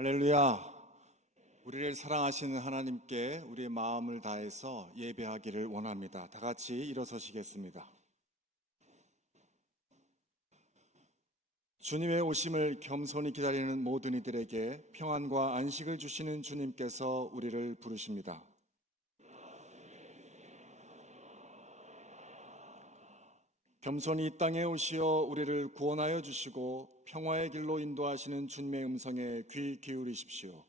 할렐루야. 우리를 사랑하시는 하나님께 우리의 마음을 다해서 예배하기를 원합니다. 다 같이 일어서시겠습니다. 주님의 오심을 겸손히 기다리는 모든 이들에게 평안과 안식을 주시는 주님께서 우리를 부르십니다. 겸손히 이 땅에 오시어 우리를 구원하여 주시고 평화의 길로 인도하시는 주님의 음성에 귀 기울이십시오.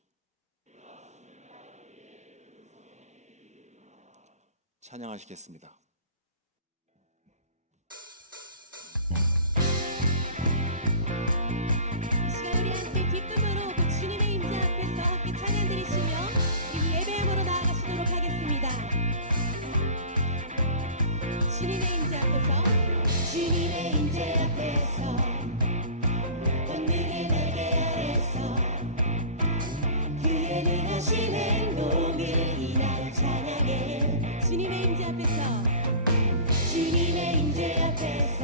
찬양하시겠습니다. 이 시간 우리 함께 기쁨으로 그 주님의 임재 앞에서 함께 찬양 드리시며 우리 예배함으로 나아가시도록 하겠습니다. 주님의 임재 앞에서 주님의 임재 앞에서 권능의 날개 아래서 그의 능하신 행동을 인하여 찬양해. 주님의 임재 앞에서 주님의 임재 앞에서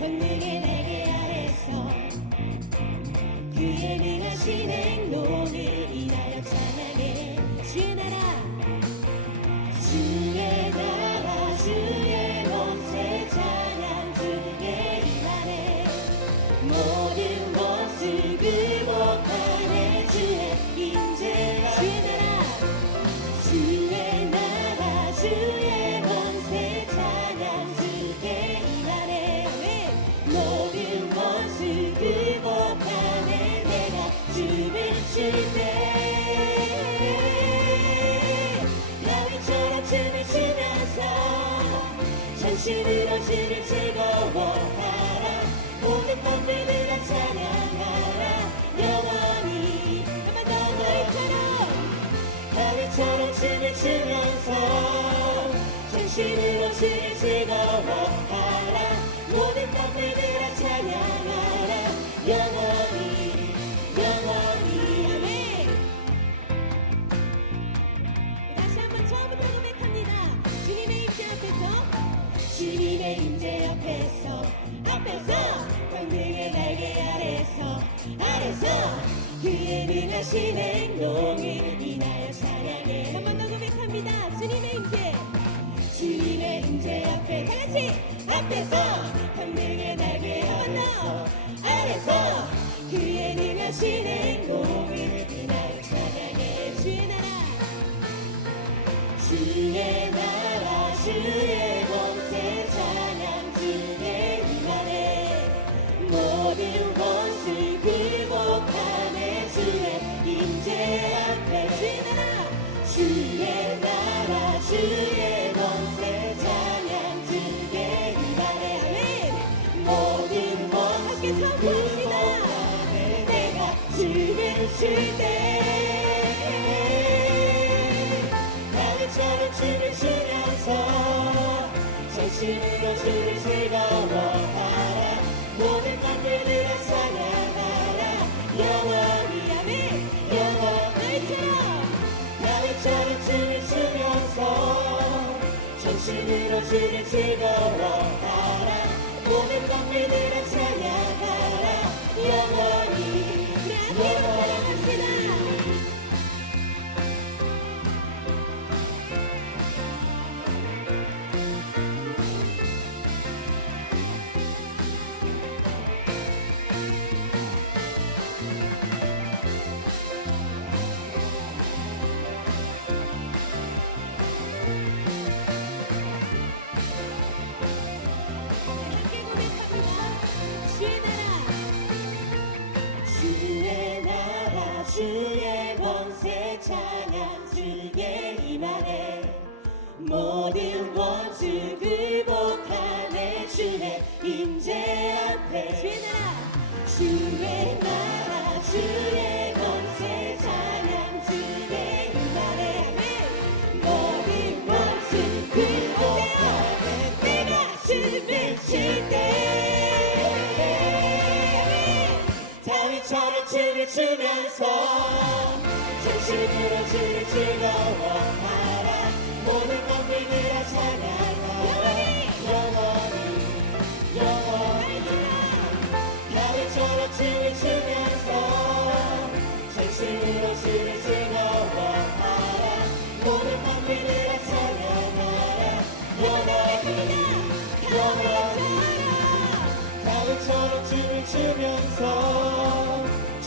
권능의 날개 아래서 그의 능하신 행동을 인하여 찬양해. 주의 나라 주의 나라 주의 권세 찬양 주의 임하네. 모든 것을 극복하네. 주의 임재가 주의 나라 주의 권세 찬양 주의 임하네. 모든 것을 극복하네. 내가 춤을 출 때 다윗처럼 춤을 추면서 전심으로 주를 즐거워하라. 모든 것들을 찬양하라. 영원히 한번 더 다윗처럼 춤을 추면서 전심으로 주를 즐거워하라. 모든 것들을 찬양하라. 영원히 영원히 아멘. 다시 한번 처음부터 고백합니다. 주님의 임재 앞에서 주님의 임재 앞에서 권능의 날개 아래서 그의 능하신 행동을 인하여 찬양해. 한 번 더 고백합니다. 주님의 임재 앞에 다같이 앞에서 권능의 날개 아래서 그의 능하신 행동을 인하여 찬양해. 주의 나라 주의 권세 찬양 주의 임하네. 모든 것을 극복하네. 주의 임재 앞에 주의 나라 주의 권세 찬양 주의 임하네. 모든 것을 극복하네. 내가 춤을 출 때 다윗처럼 춤을 추면서 전심으로 주를 즐거워하라. 모든 것들을 찬양하라. 영원히 아멘. 다윗처럼 춤을 추면서 전심으로 주를 즐거워하라. 모든 것들을 찬양하라. 영원히 찬양합시다. 함께 고백합니다. 주의 나라 주의 권세 찬양 주의 임하네. 모든 것을 극복하네. 주의 임재 앞에 주의 나라 주의 권세 찬양 주의 임하네. 모든 것을 극복하네. 내가 춤을 출 때 다윗처럼 춤을 추면서 전심으로 주를 즐거워하라. 모든 것들을 찬양하라. 영원히 다윗처럼 춤을 추면서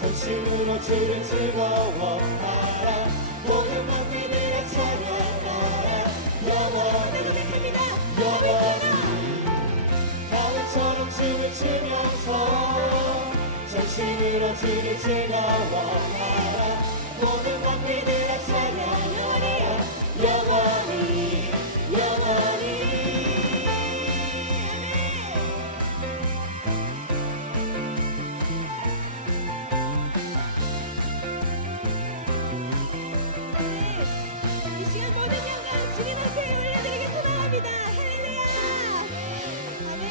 전심으로 주를 즐거워하라. 모든 만민을 찬양하라. 영원히 고백합니다. 영원히 다음처럼 춤을 추면서 전심으로 주를 즐거워하라. 모든 만민을 찬양하라. 영원히 영원히. 이 시간 모든 영광 주님 앞에 올려드리기 소망합니다. 할렐루야. 아멘.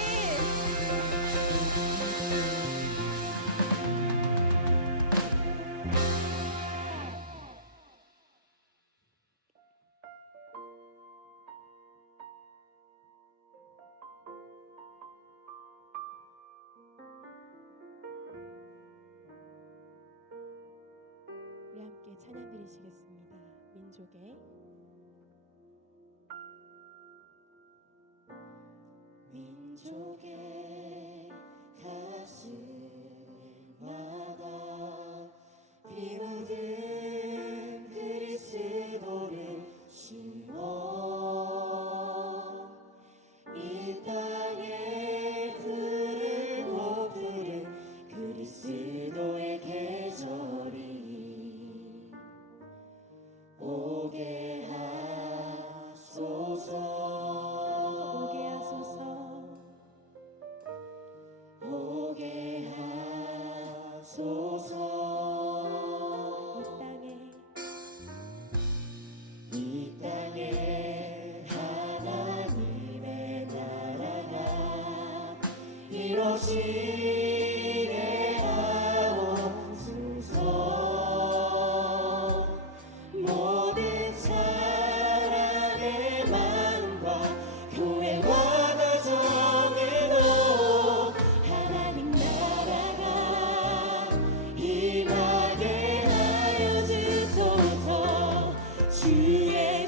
우리 함께 찬양 드리시겠습니다. 민족의 민족의 가슴마다 피 묻은 그리스도를 심어 이 땅에 흐르고 푸른 그리스도의 계절이 오게 하소서. 오게 하소서. 오게 하소서. 이 땅에 하나님의 나라가 이루어지게 하옵소서. 모든 사람의 마음과 교회와 가정에도 하나님 나라가 임하게 하여 주소서. 주의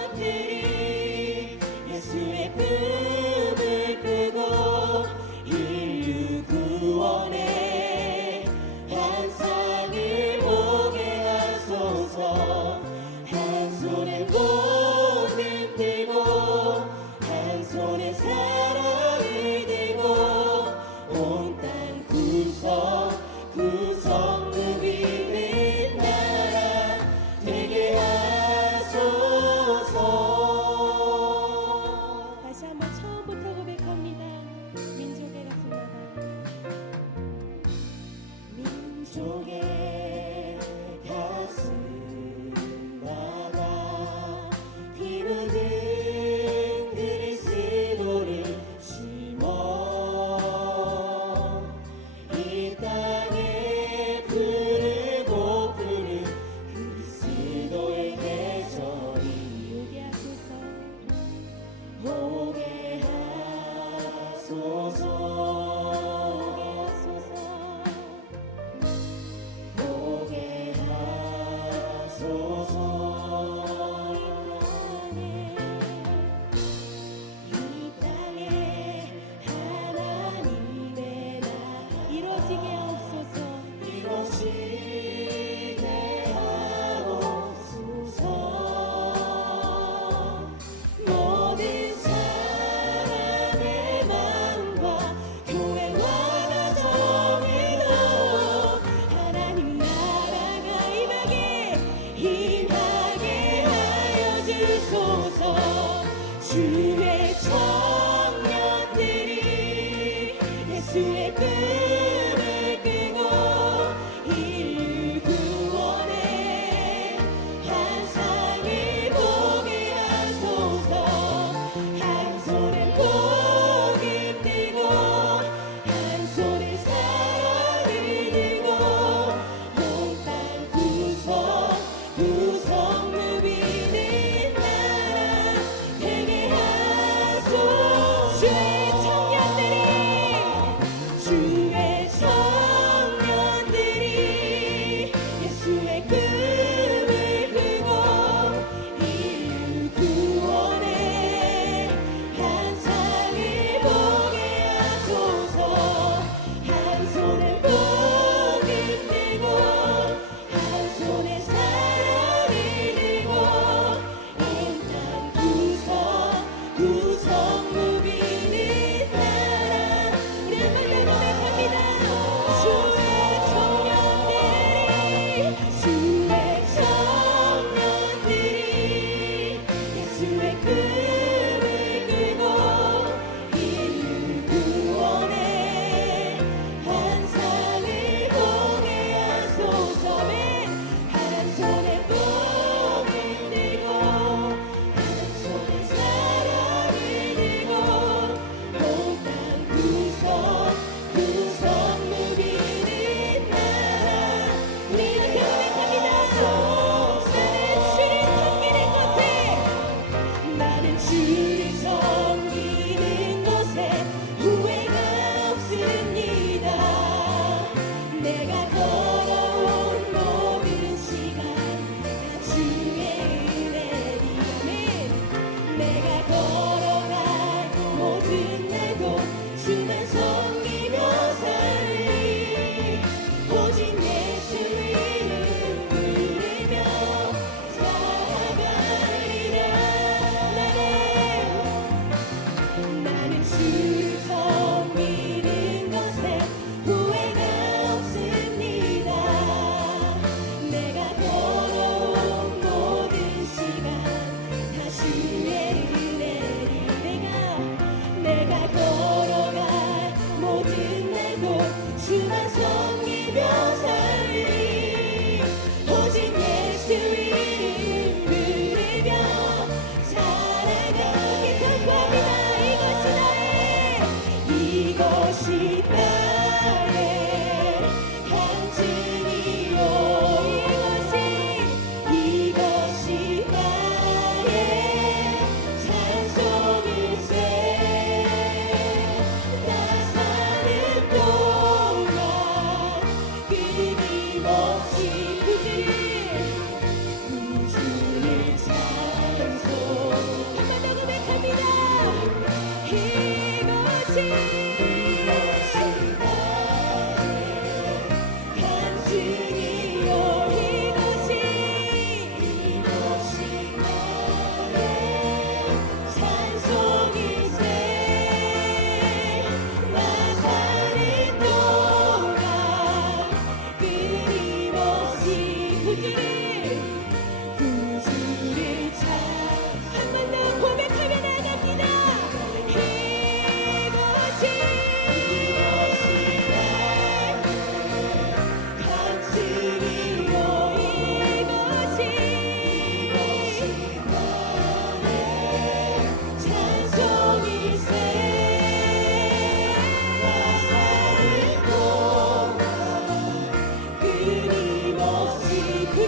청년들이 예수의 꿈을 끄고 인류 구원의 환상을 보게 하소서. 한 손에 모든 들고 한 손에 사랑을 들고 온 땅 구석구석 누비는 나라 되게 하소서. 다시 한번 처음부터 고백합니다. 민족의 가슴마다 민족의 가슴마다 피 묻은 그리스도를 심어 이 땅에 푸르고 푸른 그리스도의 계절이 오게 하소서. 오게 하소서. 오게 하소서.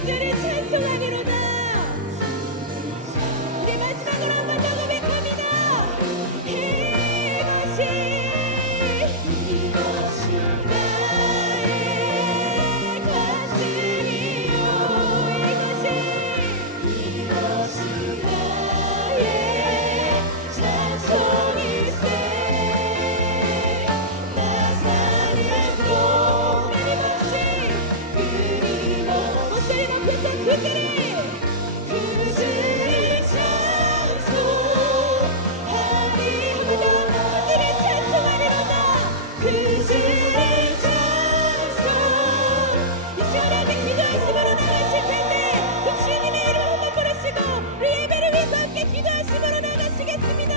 주를 찬송하리로다. 우리 마지막으로 한 번 더 고백합니다. 이것이 나의 간증이요. 이것이 나의 찬송일세. 나 사는 동 목소리 높여서 그들을 찬송하리로다. 그들을 찬송. 이 시간에 기도하심으로 나가실 텐데 그 주님의 이름 한번 부르시고 우리 예배를 위해서 함께 기도하심으로 나가시겠습니다.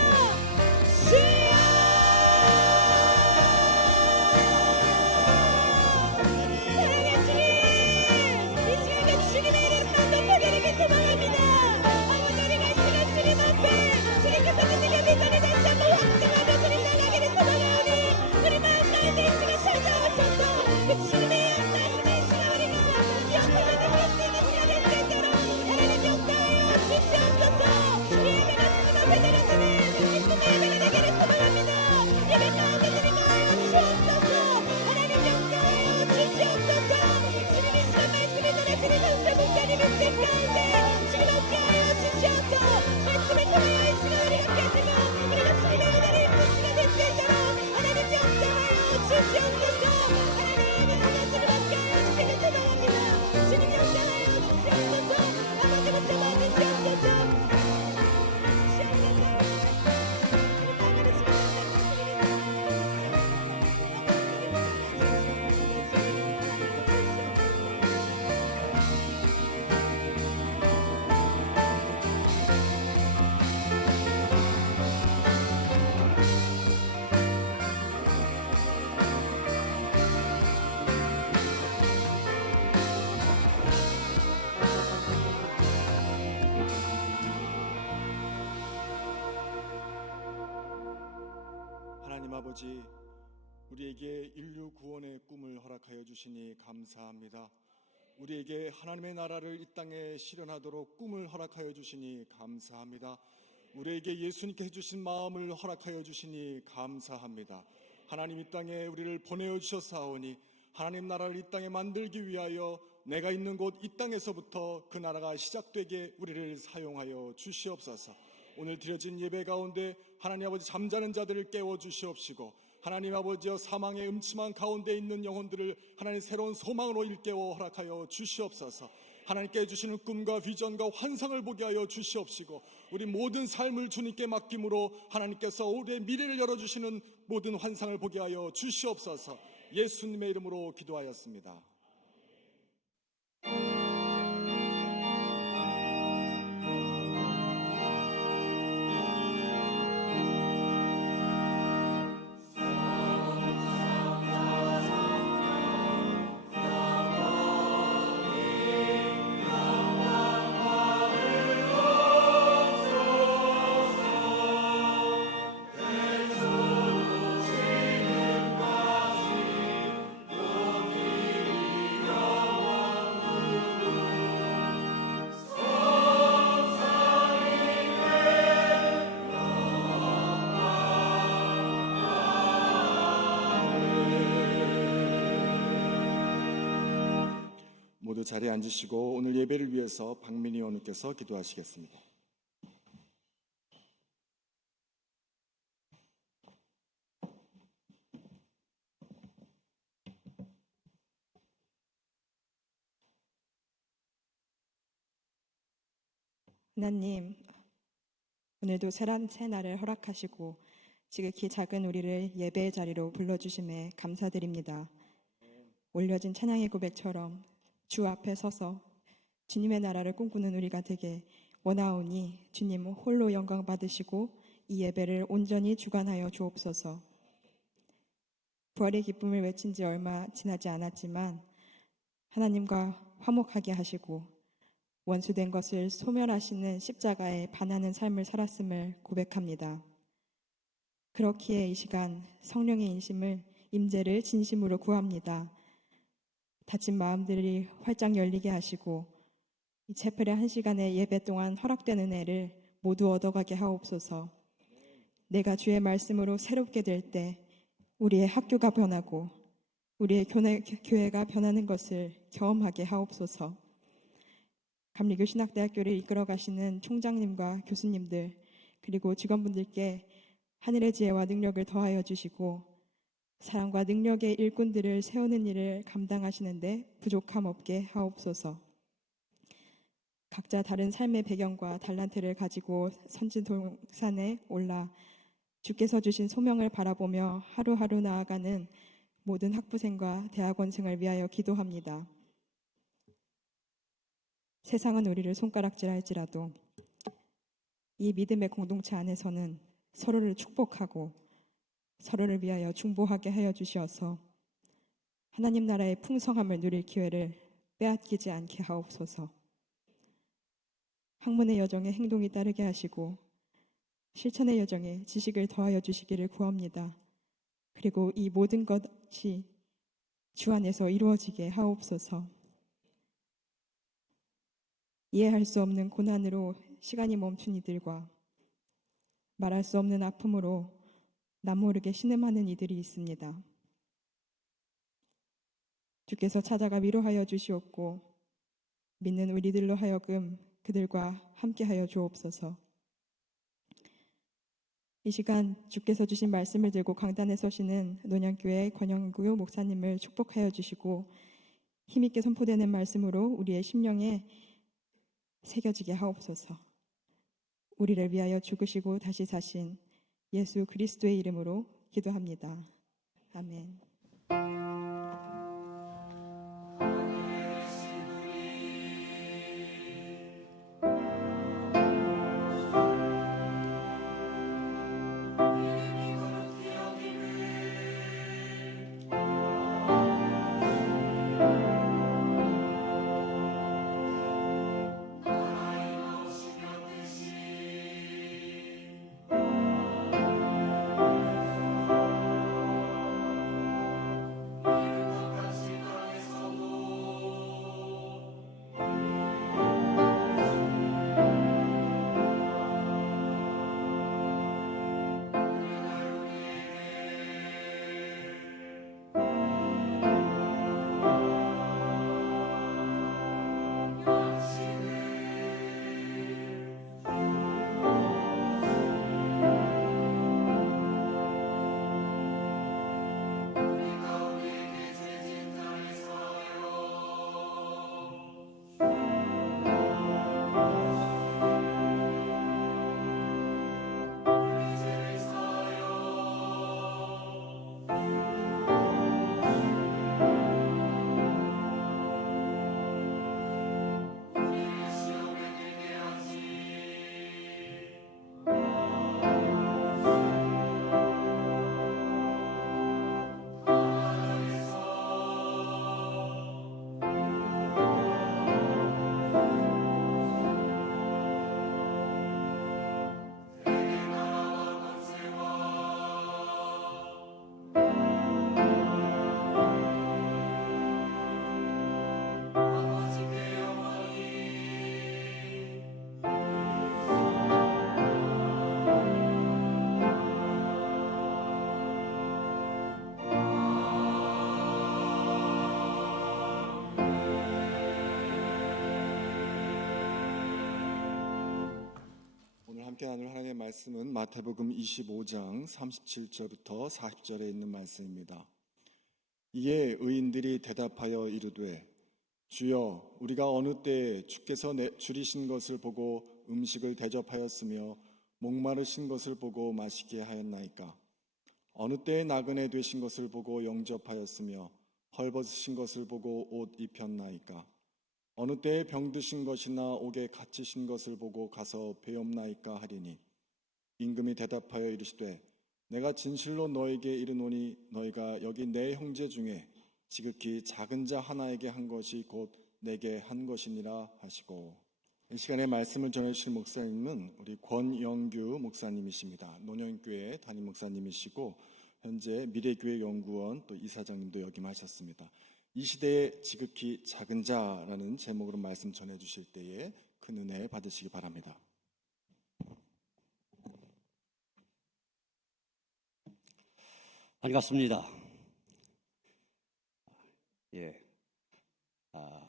주여 사랑의 주님, 이 시간에 주님의 이름 만독하기를 소망합니다. 아버지 우리 말씀한 주님 앞에 주님께서 주님의 비전을 다시 한번 확증하며 주님 나가기를 소망하오니 우리 마음 가운데 이 시간 찾아오셔서 그 주님의 역사하시는 이 시간 우리가 기억하며 드릴 수 있는 시간 될 수 있도록 하나님 역사하여 주시옵소서. 이 예배가 주님 앞에 드려지는 말씀의 예배가 되기를 소망합니다. 예배 가운데 주님 하여 주옵소서. 하나님 역사하여 주시옵소서. 주님 이 시간 말씀을 전하시는 성세 목사님 인생 가운데 주님 함께하여 주시옵소서. 말씀을 통하여 이 시간 우리 함께하지만 우리가 주님의 은혜를 입는 시간 될 수 있도록 하나님 역사하여 주시옵소서. 하나님 이 시간 주님 함께하여 주시길 소망합니다. 주님 역사하여 주시옵소서. 아버지 붙잡아 주시옵소서. 하나님 아버지, 우리에게 인류 구원의 꿈을 허락하여 주시니 감사합니다. 우리에게 하나님의 나라를 이 땅에 실현하도록 꿈을 허락하여 주시니 감사합니다. 우리에게 예수님께 해주신 마음을 허락하여 주시니 감사합니다. 하나님 이 땅에 우리를 보내어 주셨사오니 하나님 나라를 이 땅에 만들기 위하여 내가 있는 곳 이 땅에서부터 그 나라가 시작되게 우리를 사용하여 주시옵소서. 오늘 드려진 예배 가운데 하나님 아버지 잠자는 자들을 깨워 주시옵시고 하나님 아버지여 사망의 음침한 가운데 있는 영혼들을 하나님 새로운 소망으로 일깨워 허락하여 주시옵소서. 하나님께 주시는 꿈과 비전과 환상을 보게 하여 주시옵시고 우리 모든 삶을 주님께 맡김으로 하나님께서 우리의 미래를 열어주시는 모든 환상을 보게 하여 주시옵소서. 예수님의 이름으로 기도하였습니다. 모두 자리에 앉으시고 오늘 예배를 위해서 박민희 원우께서 기도하시겠습니다. 하나님, 오늘도 새로운 새날을 허락하시고 지극히 작은 우리를 예배의 자리로 불러주심에 감사드립니다. 올려진 찬양의 고백처럼 주 앞에 서서 주님의 나라를 꿈꾸는 우리가 되게 원하오니 주님 홀로 영광 받으시고 이 예배를 온전히 주관하여 주옵소서. 부활의 기쁨을 외친 지 얼마 지나지 않았지만 하나님과 화목하게 하시고 원수된 것을 소멸하시는 십자가에 반하는 삶을 살았음을 고백합니다. 그렇기에 이 시간 성령의 임재를 진심으로 구합니다. 다친 마음들이 활짝 열리게 하시고 이 채플의 1시간의 예배 동안 허락되는 은혜를 모두 얻어가게 하옵소서. 내가 주의 말씀으로 새롭게 될 때 우리의 학교가 변하고 우리의 교회가 변하는 것을 경험하게 하옵소서. 감리교 신학대학교를 이끌어 가시는 총장님과 교수님들 그리고 직원분들께 하늘의 지혜와 능력을 더하여 주시고 사랑과 능력의 일꾼들을 세우는 일을 감당하시는데 부족함 없게 하옵소서. 각자 다른 삶의 배경과 달란트를 가지고 선지동산에 올라 주께서 주신 소명을 바라보며 하루하루 나아가는 모든 학부생과 대학원생을 위하여 기도합니다. 세상은 우리를 손가락질할지라도 이 믿음의 공동체 안에서는 서로를 축복하고 서로를 위하여 중보하게 하여 주시어서 하나님 나라의 풍성함을 누릴 기회를 빼앗기지 않게 하옵소서. 학문의 여정에 행동이 따르게 하시고 실천의 여정에 지식을 더하여 주시기를 구합니다. 그리고 이 모든 것이 주 안에서 이루어지게 하옵소서. 이해할 수 없는 고난으로 시간이 멈춘 이들과 말할 수 없는 아픔으로 남모르게 신음하는 이들이 있습니다. 주께서 찾아가 위로하여 주시옵고 믿는 우리들로 하여금 그들과 함께하여 주옵소서. 이 시간 주께서 주신 말씀을 들고 강단에 서시는 논현교회 권영구 목사님을 축복하여 주시고 힘있게 선포되는 말씀으로 우리의 심령에 새겨지게 하옵소서. 우리를 위하여 죽으시고 다시 사신 예수 그리스도의 이름으로 기도합니다. 아멘. 함께 나눌 하나님의 말씀은 마태복음 25장 37절부터 40절에 있는 말씀입니다. 이에 의인들이 대답하여 이르되 주여 우리가 어느 때에 주께서 줄이신 것을 보고 음식을 대접하였으며 목마르신 것을 보고 마시게 하였나이까? 어느 때에 나그네 되신 것을 보고 영접하였으며 헐벗으신 것을 보고 옷 입혔나이까? 어느 때에 병드신 것이나 옥에 갇히신 것을 보고 가서 배옵나이까 하리니 임금이 대답하여 이르시되 내가 진실로 너에게 이르노니 너희가 여기 내 형제 중에 지극히 작은 자 하나에게 한 것이 곧 내게 한 것이니라 하시고. 이 시간에 말씀을 전해주실 목사님은 우리 권영규 목사님이십니다. 논현교회 담임 목사님이시고 현재 미래교회 연구원 또 이사장님도 역임하셨습니다. 이 시대의 지극히 작은 자라는 제목으로 말씀 전해 주실 때에 큰 은혜 받으시기 바랍니다. 반갑습니다.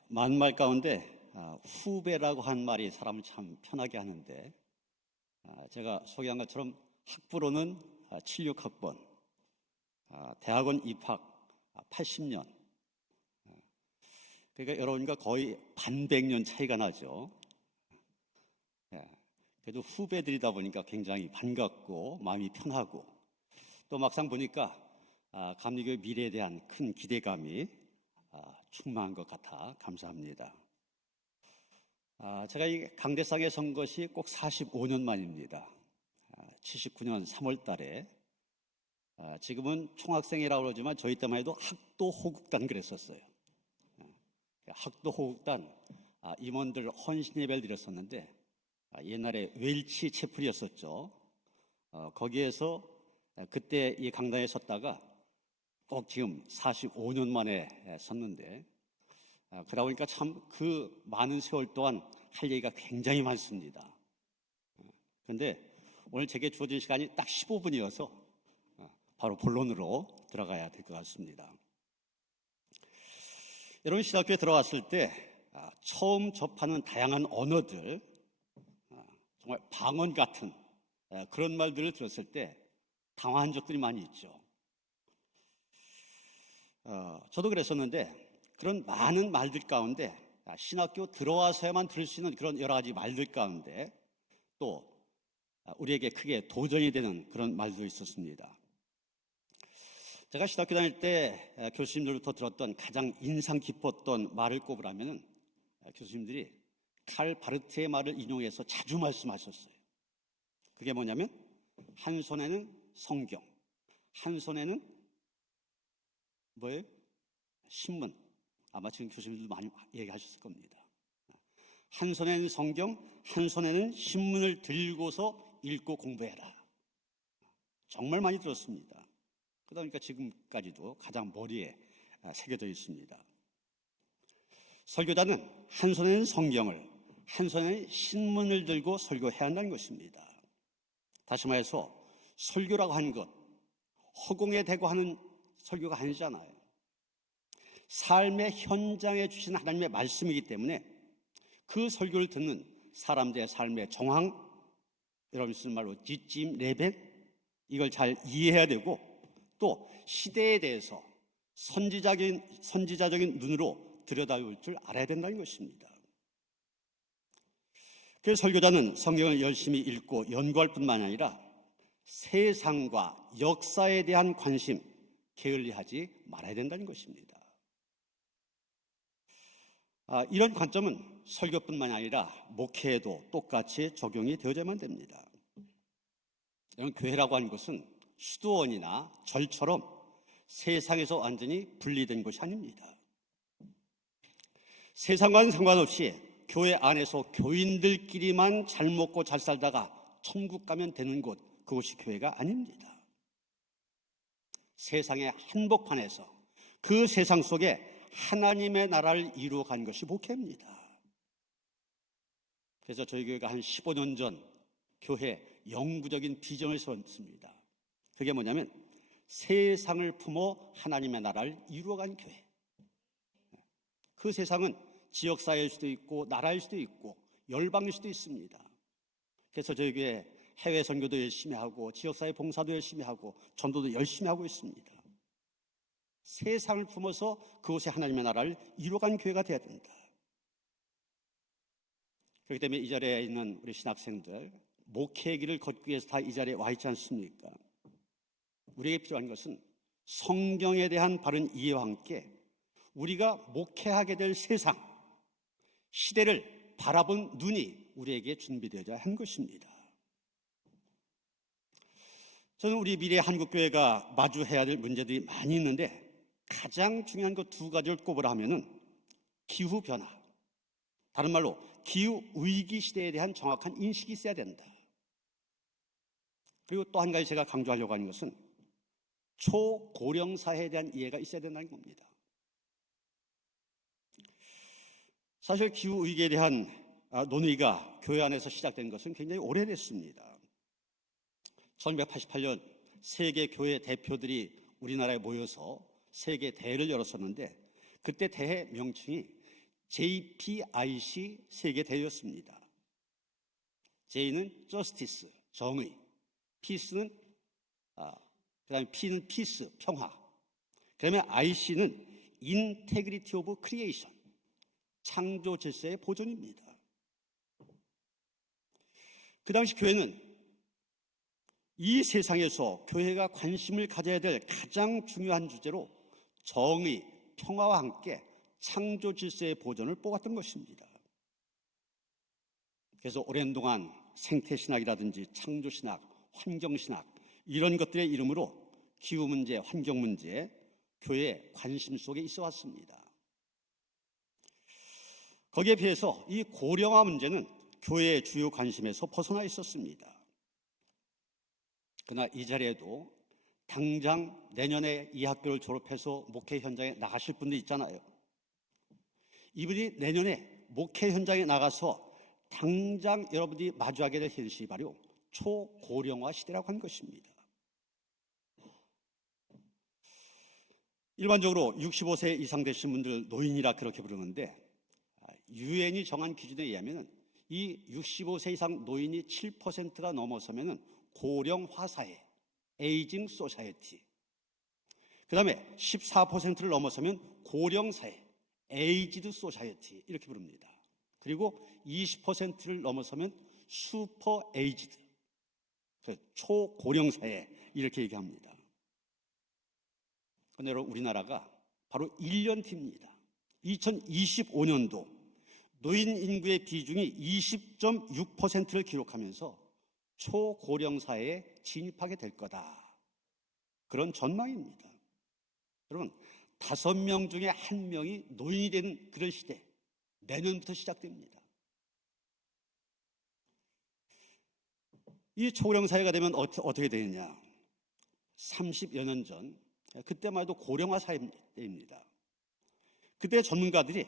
만말 가운데 후배라고 한 말이 사람을 참 편하게 하는데, 제가 소개한 것처럼 학부로는 76학번, 대학원 입학 80년. 그러니까 여러분과 거의 반백년 차이가 나죠. 그래도 후배들이다 보니까 굉장히 반갑고 마음이 편하고, 또 막상 보니까 감리교의 미래에 대한 큰 기대감이 충만한 것 같아 감사합니다. 제가 이 강대상에 선 것이 꼭 45년 만입니다. 79년 3월 달에, 지금은 총학생회라고 그러지만 저희 때만 해도 학도 호국단 그랬었어요. 학도 호국단 임원들 헌신 예배를 드렸었는데, 옛날에 웰치 채플이었었죠. 거기에서 그때 이 강단에 섰다가 꼭 지금 45년 만에 섰는데, 그러다 보니까 참 그 많은 세월 동안 할 얘기가 굉장히 많습니다. 그런데 오늘 제게 주어진 시간이 딱 15분이어서 바로 본론으로 들어가야 될 것 같습니다. 여러분, 신학교에 들어왔을 때 처음 접하는 다양한 언어들, 정말 방언 같은 그런 말들을 들었을 때 당황한 적들이 많이 있죠. 저도 그랬었는데, 그런 많은 말들 가운데 신학교 들어와서야만 들을 수 있는 그런 여러 가지 말들 가운데 또 우리에게 크게 도전이 되는 그런 말도 있었습니다. 제가 신학교 다닐 때 교수님들부터 들었던 가장 인상 깊었던 말을 꼽으라면, 교수님들이 칼 바르트의 말을 인용해서 자주 말씀하셨어요. 그게 뭐냐면, 한 손에는 성경, 한 손에는 뭐예요? 신문. 아마 지금 교수님들도 많이 얘기하셨을 겁니다. 한 손에는 성경, 한 손에는 신문을 들고서 읽고 공부해라. 정말 많이 들었습니다. 그러다 보니까 지금까지도 가장 머리에 새겨져 있습니다. 설교자는 한 손에는 성경을, 한 손에는 신문을 들고 설교해야 한다는 것입니다. 다시 말해서 설교라고 하는 것, 허공에 대고 하는 설교가 아니잖아요. 삶의 현장에 주신 하나님의 말씀이기 때문에 그 설교를 듣는 사람들의 삶의 정황, 여러분 쓰는 말로 지침, 레벨, 이걸 잘 이해해야 되고, 또 시대에 대해서 선지자적인 눈으로 들여다볼 줄 알아야 된다는 것입니다. 그래서 설교자는 성경을 열심히 읽고 연구할 뿐만 아니라 세상과 역사에 대한 관심 게을리하지 말아야 된다는 것입니다. 이런 관점은 설교뿐만 아니라 목회에도 똑같이 적용이 되어야만 됩니다. 이런 교회라고 하는 것은 수도원이나 절처럼 세상에서 완전히 분리된 것이 아닙니다. 세상과는 상관없이 교회 안에서 교인들끼리만 잘 먹고 잘 살다가 천국 가면 되는 곳, 그것이 교회가 아닙니다. 세상의 한복판에서 그 세상 속에 하나님의 나라를 이루어간 것이 목회입니다. 그래서 저희 교회가 한 15년 전 교회 영구적인 비전을 세웠습니다. 그게 뭐냐면, 세상을 품어 하나님의 나라를 이루어간 교회. 그 세상은 지역사회일 수도 있고 나라일 수도 있고 열방일 수도 있습니다. 그래서 저희 교회 해외 선교도 열심히 하고 지역사회 봉사도 열심히 하고 전도도 열심히 하고 있습니다. 세상을 품어서 그곳에 하나님의 나라를 이루어간 교회가 되어야 된다. 그렇기 때문에 이 자리에 있는 우리 신학생들, 목회의 길을 걷기 위해서 다 이 자리에 와 있지 않습니까? 우리에게 필요한 것은 성경에 대한 바른 이해와 함께 우리가 목회하게 될 세상, 시대를 바라본 눈이 우리에게 준비되어야 한 것입니다. 저는 우리 미래 한국교회가 마주해야 될 문제들이 많이 있는데, 가장 중요한 것 두 가지를 꼽으라 하면은 기후변화, 다른 말로 기후위기 시대에 대한 정확한 인식이 있어야 된다. 그리고 또 한 가지 제가 강조하려고 하는 것은 초고령사회에 대한 이해가 있어야 된다는 겁니다. 사실 기후위기에 대한 논의가 교회 안에서 시작된 것은 굉장히 오래됐습니다. 1988년 세계 교회 대표들이 우리나라에 모여서 세계 대회를 열었었는데 그때 대회 명칭이 JPIC 세계 대회였습니다. J는 Justice, 정의, Peace는 그다음에 P는 Peace, 평화. 그다음에 IC는 Integrity of Creation, 창조 질서의 보존입니다. 그 당시 교회는 이 세상에서 교회가 관심을 가져야 될 가장 중요한 주제로 정의, 평화와 함께 창조 질서의 보존을 뽑았던 것입니다. 그래서 오랜 동안 생태신학이라든지 창조신학, 환경신학 이런 것들의 이름으로 기후문제, 환경문제, 교회의 관심 속에 있어 왔습니다. 거기에 비해서 이 고령화 문제는 교회의 주요 관심에서 벗어나 있었습니다. 그러나 이 자리에도 당장 내년에 이 학교를 졸업해서 목회 현장에 나가실 분들 있잖아요. 이분이 내년에 목회 현장에 나가서 당장 여러분들이 마주하게 될 현실이 바로 초고령화 시대라고 하는 것입니다. 일반적으로 65세 이상 되신 분들 노인이라 그렇게 부르는데 유엔이 정한 기준에 의하면 이 65세 이상 노인이 7%가 넘어서면 고령화 사회, 에이징 소사이어티. 그 다음에 14%를 넘어서면 고령 사회, 에이지드 소사이어티 이렇게 부릅니다. 그리고 20%를 넘어서면 슈퍼 에이지드, 초고령 사회 이렇게 얘기합니다. 그런데 우리나라가 바로 1년 뒤입니다. 2025년도 노인 인구의 비중이 20.6%를 기록하면서 초고령 사회에 진입하게 될 거다. 그런 전망입니다. 여러분, 5명 중에 1명이 노인이 되는 그런 시대, 내년부터 시작됩니다. 이 초고령 사회가 되면 어떻게 되느냐? 30여 년 전, 그때만 해도 고령화 사회입니다. 그때 전문가들이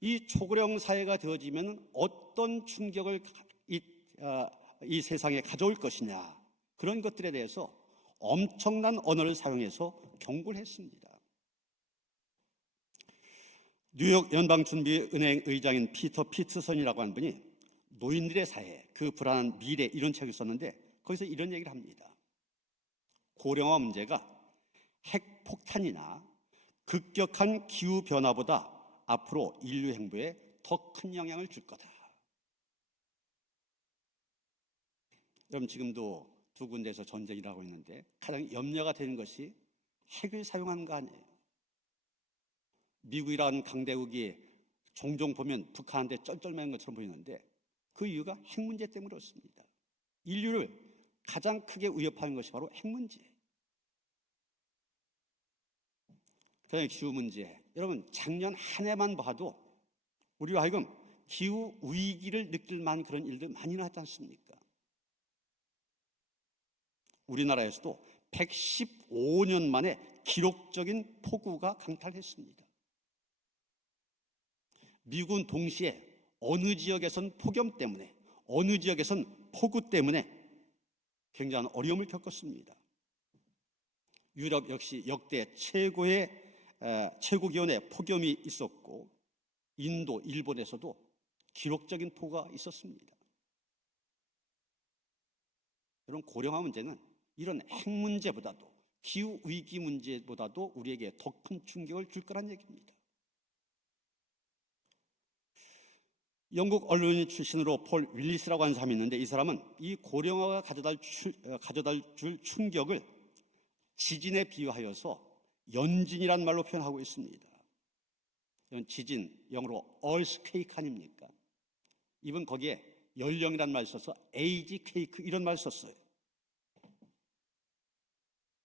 이 초고령 사회가 되어지면 어떤 충격을 이 세상에 가져올 것이냐, 그런 것들에 대해서 엄청난 언어를 사용해서 경고를 했습니다. 뉴욕 연방준비은행 의장인 피터 피트선이라고 하는 분이 노인들의 사회, 그 불안한 미래 이런 책을 썼는데 거기서 이런 얘기를 합니다. 고령화 문제가 핵폭탄이나 급격한 기후변화보다 앞으로 인류 행보에 더 큰 영향을 줄 거다. 여러분, 지금도 두 군데에서 전쟁이 일어나고 있는데 가장 염려가 되는 것이 핵을 사용하는 거 아니에요. 미국이라는 강대국이 종종 보면 북한한테 쩔쩔매는 것처럼 보이는데 그 이유가 핵 문제 때문에 그렇습니다. 인류를 가장 크게 위협하는 것이 바로 핵 문제. 그다음에 기후 문제. 여러분, 작년 한 해만 봐도 우리와 하여금 기후 위기를 느낄 만한 그런 일들 많이 나왔지 않습니까? 우리나라에서도 115년 만에 기록적인 폭우가 강탈했습니다. 미국은 동시에 어느 지역에선 폭염 때문에, 어느 지역에선 폭우 때문에 굉장한 어려움을 겪었습니다. 유럽 역시 역대 최고 기온의 폭염이 있었고, 인도, 일본에서도 기록적인 폭우가 있었습니다. 여러분, 고령화 문제는 이런 핵 문제보다도, 기후 위기 문제보다도 우리에게 더 큰 충격을 줄 거란 얘기입니다. 영국 언론인 출신으로 폴 윌리스라고 하는 사람이 있는데 이 사람은 이 고령화가 가져다 줄 충격을 지진에 비유하여서 연진이란 말로 표현하고 있습니다. 지진, 영어로 earthquake 아닙니까? 이분 거기에 연령이란 말 써서 age quake 이런 말 썼어요.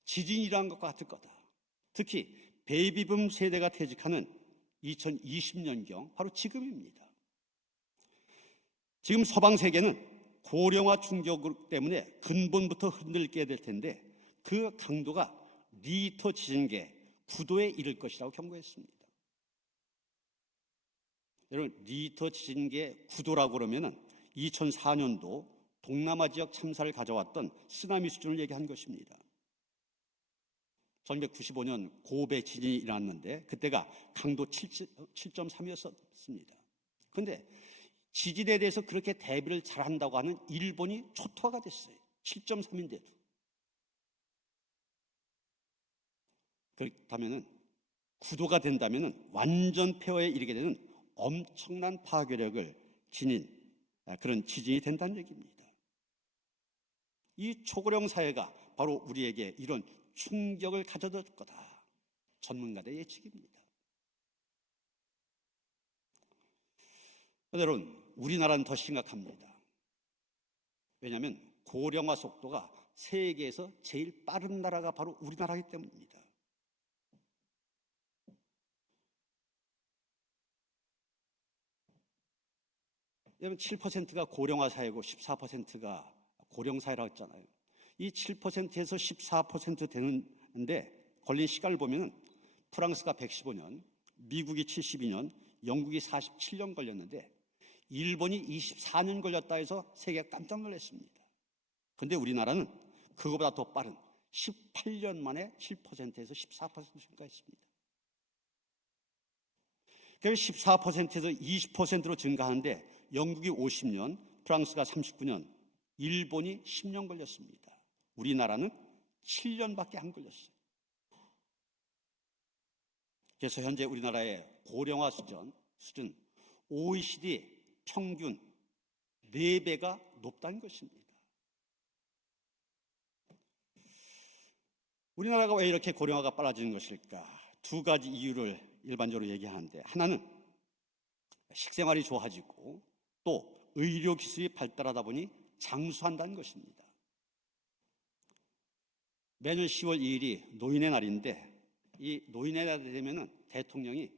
지진이란 것과 같을 거다. 특히 베이비붐 세대가 퇴직하는 2020년경 바로 지금입니다. 지금 서방 세계는 고령화 충격 때문에 근본부터 흔들리게 될 텐데 그 강도가 리히터 지진계 9도에 이를 것이라고 경고했습니다. 여러분, 리히터 지진계 구도라고 그러면은 2004년도 동남아 지역 참사를 가져왔던 쓰나미 수준을 얘기한 것입니다. 1995년 고베 지진이 일어났는데 그때가 강도 7.3이었습니다. 그런데 지진에 대해서 그렇게 대비를 잘한다고 하는 일본이 초토화가 됐어요. 7.3인데도. 그렇다면은 구도가 된다면은 완전 폐허에 이르게 되는 엄청난 파괴력을 지닌 그런 지진이 된다는 얘기입니다. 이 초고령 사회가 바로 우리에게 이런 충격을 가져다 줄 거다. 전문가들의 예측입니다. 여러분, 우리나라는 더 심각합니다. 왜냐하면 고령화 속도가 세계에서 제일 빠른 나라가 바로 우리나라이기 때문입니다. 여러분, 7%가 고령화 사회고 14%가 고령 사회라고 했잖아요. 이 7%에서 14% 되는데 걸린 시간을 보면 프랑스가 115년, 미국이 72년, 영국이 47년 걸렸는데 일본이 24년 걸렸다 해서 세계가 깜짝 놀랐습니다. 그런데 우리나라는 그거보다 더 빠른 18년 만에 7%에서 14% 증가했습니다. 그래서 14%에서 20%로 증가하는데 영국이 50년, 프랑스가 39년, 일본이 10년 걸렸습니다. 우리나라는 7년밖에 안 걸렸어요. 그래서 현재 우리나라의 고령화 수준 OECD 평균 4배가 높다는 것입니다. 우리나라가 왜 이렇게 고령화가 빨라지는 것일까? 두 가지 이유를 일반적으로 얘기하는데, 하나는 식생활이 좋아지고 또 의료기술이 발달하다 보니 장수한다는 것입니다. 매년 10월 2일이 노인의 날인데 이 노인의 날이 되면 대통령이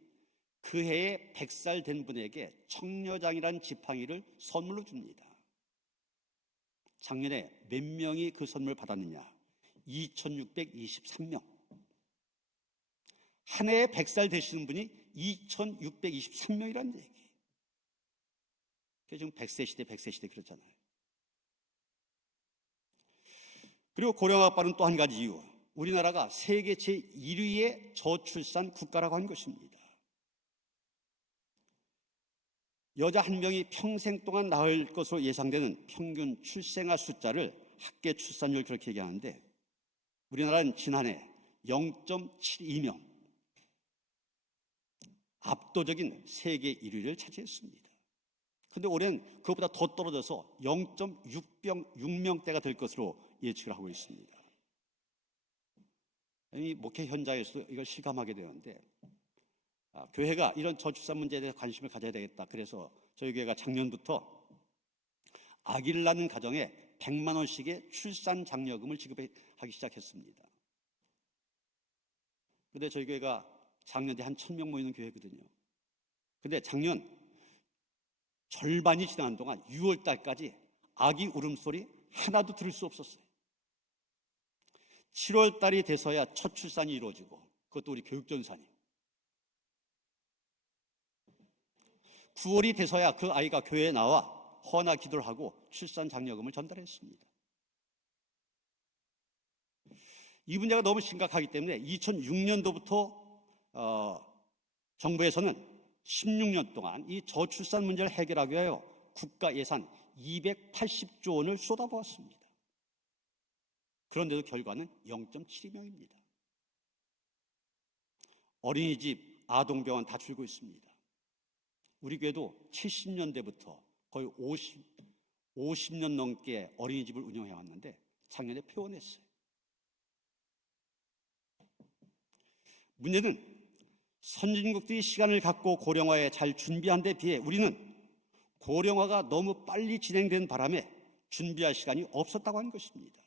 그 해에 100살 된 분에게 청려장이라는 지팡이를 선물로 줍니다. 작년에 몇 명이 그 선물 받았느냐? 2,623명. 한 해에 100살 되시는 분이 2,623명이라는 얘기. 그래서 지금 100세 시대, 100세 시대 그렇잖아요. 그리고 고령화가 빠른 또 한 가지 이유. 우리나라가 세계 제1위의 저출산 국가라고 한 것입니다. 여자 한 명이 평생 동안 낳을 것으로 예상되는 평균 출생아 숫자를 학계 출산율 그렇게 얘기하는데 우리나라는 지난해 0.72명, 압도적인 세계 1위를 차지했습니다. 그런데 올해는 그것보다 더 떨어져서 0.6명대가 될 것으로 예측을 하고 있습니다. 이 목회 현장에서 이걸 실감하게 되는데 교회가 이런 저출산 문제에 대해 관심을 가져야 되겠다. 그래서 저희 교회가 작년부터 아기를 낳는 가정에 100만 원씩의 출산 장려금을 지급하기 시작했습니다. 그런데 저희 교회가 작년에 한 1,000명 모이는 교회거든요. 그런데 작년 절반이 지난 동안 6월 달까지 아기 울음소리 하나도 들을 수 없었어요. 7월 달이 돼서야 첫 출산이 이루어지고 그것도 우리 교육전사님. 9월이 돼서야 그 아이가 교회에 나와 헌화 기도를 하고 출산 장려금을 전달했습니다. 이 문제가 너무 심각하기 때문에 2006년도부터 정부에서는 16년 동안 이 저출산 문제를 해결하기 위하여 국가 예산 280조 원을 쏟아부었습니다. 그런데도 결과는 0.72명입니다. 어린이집, 아동병원 다 줄고 있습니다. 우리 교회도 70년대부터 거의 50년 넘게 어린이집을 운영해 왔는데 작년에 폐원했어요. 문제는 선진국들이 시간을 갖고 고령화에 잘 준비한 데 비해 우리는 고령화가 너무 빨리 진행된 바람에 준비할 시간이 없었다고 하는 것입니다.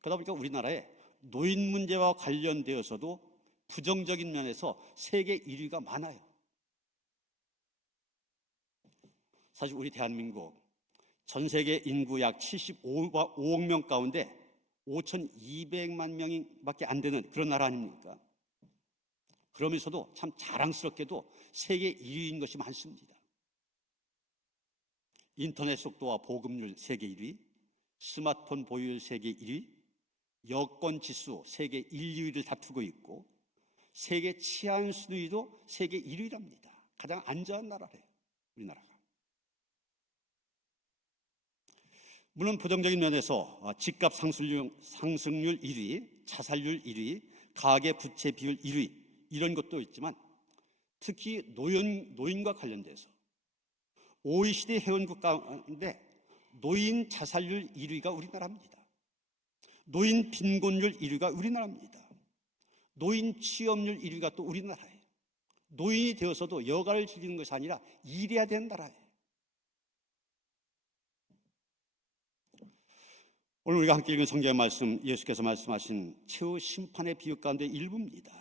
그러다 보니까 우리나라에 노인 문제와 관련되어서도 부정적인 면에서 세계 1위가 많아요. 사실 우리 대한민국 전 세계 인구 약 75억 명 가운데 5,200만 명밖에 안 되는 그런 나라 아닙니까? 그러면서도 참 자랑스럽게도 세계 1위인 것이 많습니다. 인터넷 속도와 보급률 세계 1위, 스마트폰 보유율 세계 1위, 여권 지수 세계 1, 2위를 다투고 있고 세계 치안 순위도 세계 1위랍니다. 가장 안전한 나라래요, 우리나라가. 물론 부정적인 면에서 집값 상승률 1위, 자살률 1위, 가계 부채 비율 1위 이런 것도 있지만 특히 노인과 관련돼서 OECD 회원국 가운데 노인 자살률 1위가 우리나라입니다. 노인 빈곤율 1위가 우리나라입니다. 노인 취업률 1위가 또 우리나라예요. 노인이 되어서도 여가를 즐기는 것이 아니라 일해야 되는 나라예요. 오늘 우리가 함께 읽은 성경의 말씀, 예수께서 말씀하신 최후 심판의 비유 가운데 일부입니다.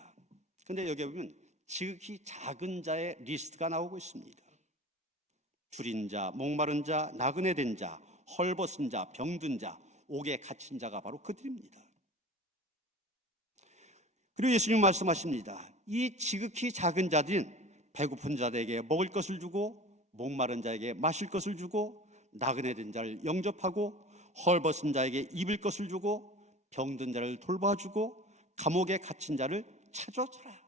그런데 여기 보면 지극히 작은 자의 리스트가 나오고 있습니다. 줄인 자, 목마른 자, 나그네 된 자, 헐벗은 자, 병든 자, 옥에 갇힌 자가 바로 그들입니다. 그리고 예수님 말씀하십니다. 이 지극히 작은 자들은 배고픈 자들에게 먹을 것을 주고 목마른 자에게 마실 것을 주고 나그네 된 자를 영접하고 헐벗은 자에게 입을 것을 주고 병든 자를 돌봐주고 감옥에 갇힌 자를 찾아주라.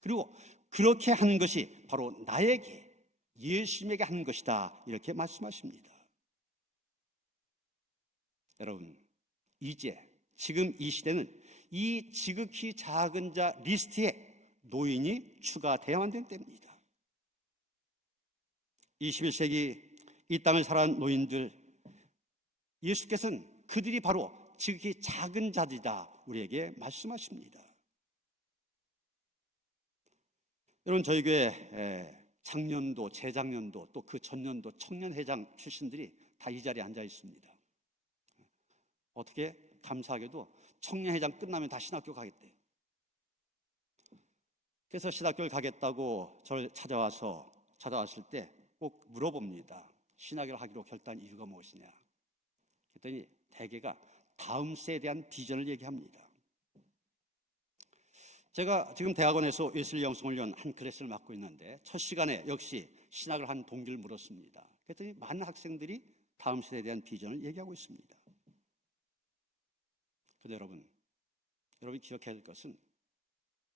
그리고 그렇게 하는 것이 바로 나에게, 예수님에게 하는 것이다, 이렇게 말씀하십니다. 여러분, 이제 지금 이 시대는 이 지극히 작은 자 리스트에 노인이 추가되어야만 되는 때입니다. 21세기 이 땅을 살아온 노인들, 예수께서는 그들이 바로 지극히 작은 자들이다 우리에게 말씀하십니다. 여러분, 저희 교회 작년도, 재작년도, 또 그 전년도 청년회장 출신들이 다 이 자리에 앉아 있습니다. 어떻게 감사하게도 청년회장 끝나면 다 신학교 가겠대요. 그래서 신학교를 가겠다고 저를 찾아왔을 때 꼭 물어봅니다. 신학교를 하기로 결단한 이유가 무엇이냐. 그랬더니 대개가 다음 세대에 대한 비전을 얘기합니다. 제가 지금 대학원에서 예술 영성을 위한 한 클래스를 맡고 있는데 첫 시간에 역시 신학을 한 동기를 물었습니다. 그랬더니 많은 학생들이 다음 세대에 대한 비전을 얘기하고 있습니다. 그런데 여러분이 기억해야 될 것은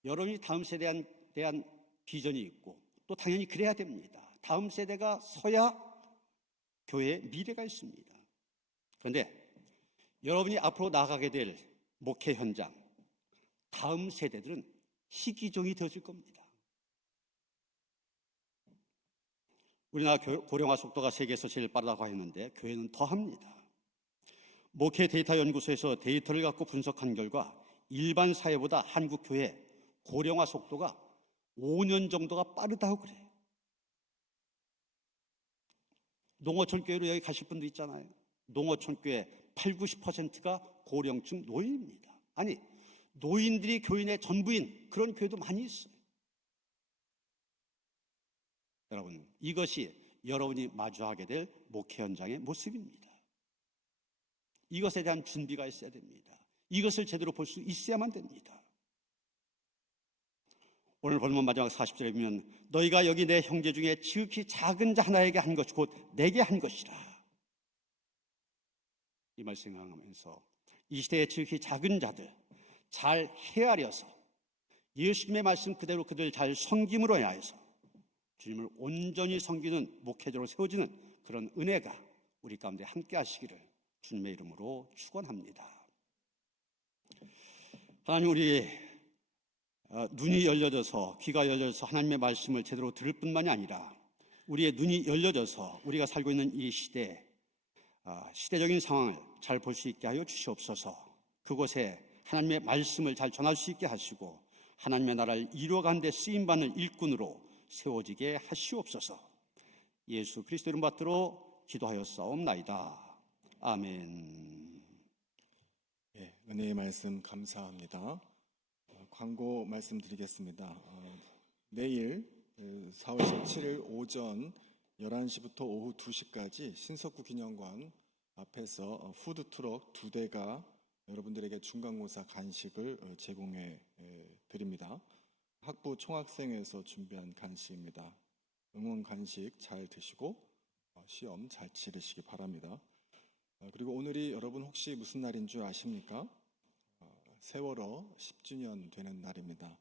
여러분이 다음 세대에 대한 비전이 있고 또 당연히 그래야 됩니다. 다음 세대가 서야 교회의 미래가 있습니다. 그런데 여러분이 앞으로 나가게 될 목회 현장, 다음 세대들은 희귀종이 되어질 겁니다. 우리나라 고령화 속도가 세계에서 제일 빠르다고 했는데 교회는 더합니다. 목회 데이터 연구소에서 데이터를 갖고 분석한 결과 일반 사회보다 한국 교회 고령화 속도가 5년 정도가 빠르다고 그래요. 농어촌교회로 여기 가실 분도 있잖아요. 농어촌교회 80~90%가 고령층 노인입니다. 아니, 노인들이 교인의 전부인 그런 교회도 많이 있어요. 여러분, 이것이 여러분이 마주하게 될 목회 현장의 모습입니다. 이것에 대한 준비가 있어야 됩니다. 이것을 제대로 볼 수 있어야만 됩니다. 오늘 본문 마지막 40절에 보면 너희가 여기 내 형제 중에 지극히 작은 자 하나에게 한 것이 곧 내게 한 것이라. 이 말씀 생각하면서 이 시대의 지극히 작은 자들 잘 헤아려서 예수님의 말씀 그대로 그들 잘 섬김으로 인하여서 주님을 온전히 섬기는 목회자로 세워지는 그런 은혜가 우리 가운데 함께 하시기를 주님의 이름으로 축원합니다. 하나님, 우리 눈이 열려져서, 귀가 열려져서 하나님의 말씀을 제대로 들을 뿐만이 아니라 우리의 눈이 열려져서 우리가 살고 있는 이 시대, 시대적인 상황을 잘 볼 수 있게 하여 주시옵소서. 그곳에 하나님의 말씀을 잘 전할 수 있게 하시고 하나님의 나라를 이루어가는 데 쓰임받는 일꾼으로 세워지게 하시옵소서. 예수 그리스도 이름 받들어 기도하였사옵나이다. 아멘. 예, 은혜의 말씀 감사합니다. 광고 말씀드리겠습니다. 내일 4월 17일 오전 11시부터 오후 2시까지 신석구 기념관 앞에서 푸드트럭 2대가 여러분들에게 중간고사 간식을 제공해 드립니다. 학부 총학생회에서 준비한 간식입니다. 응원 간식 잘 드시고 시험 잘 치르시기 바랍니다. 그리고 오늘이 여러분 혹시 무슨 날인 줄 아십니까? 세월호 10주년 되는 날입니다.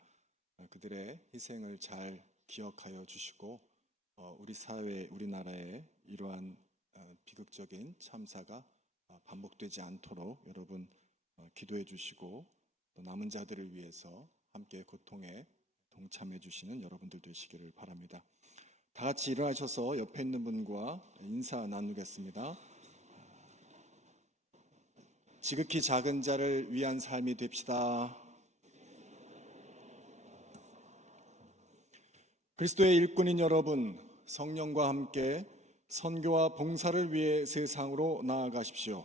그들의 희생을 잘 기억하여 주시고 우리 사회, 우리나라에 이러한 비극적인 참사가 반복되지 않도록 여러분 기도해 주시고 또 남은 자들을 위해서 함께 고통에 동참해 주시는 여러분들 되시기를 바랍니다. 다 같이 일어나셔서 옆에 있는 분과 인사 나누겠습니다. 지극히 작은 자를 위한 삶이 됩시다. 그리스도의 일꾼인 여러분, 성령과 함께 선교와 봉사를 위해 세상으로 나아가십시오.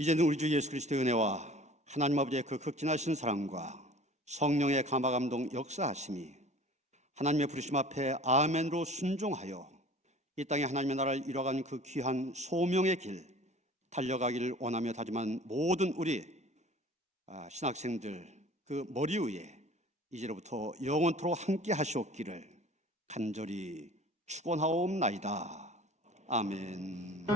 이제는 우리 주 예수 그리스도의 은혜와 하나님 아버지의 그 극진하신 사랑과 성령의 감화감동 역사하심이 하나님의 부르심 앞에 아멘으로 순종하여 이 땅에 하나님의 나라를 이뤄가는 그 귀한 소명의 길 달려가기를 원하며 다짐한 모든 우리 신학생들 그 머리 위에 이제로부터 영원토록 함께 하시옵기를 간절히 축원하옵나이다. 아멘.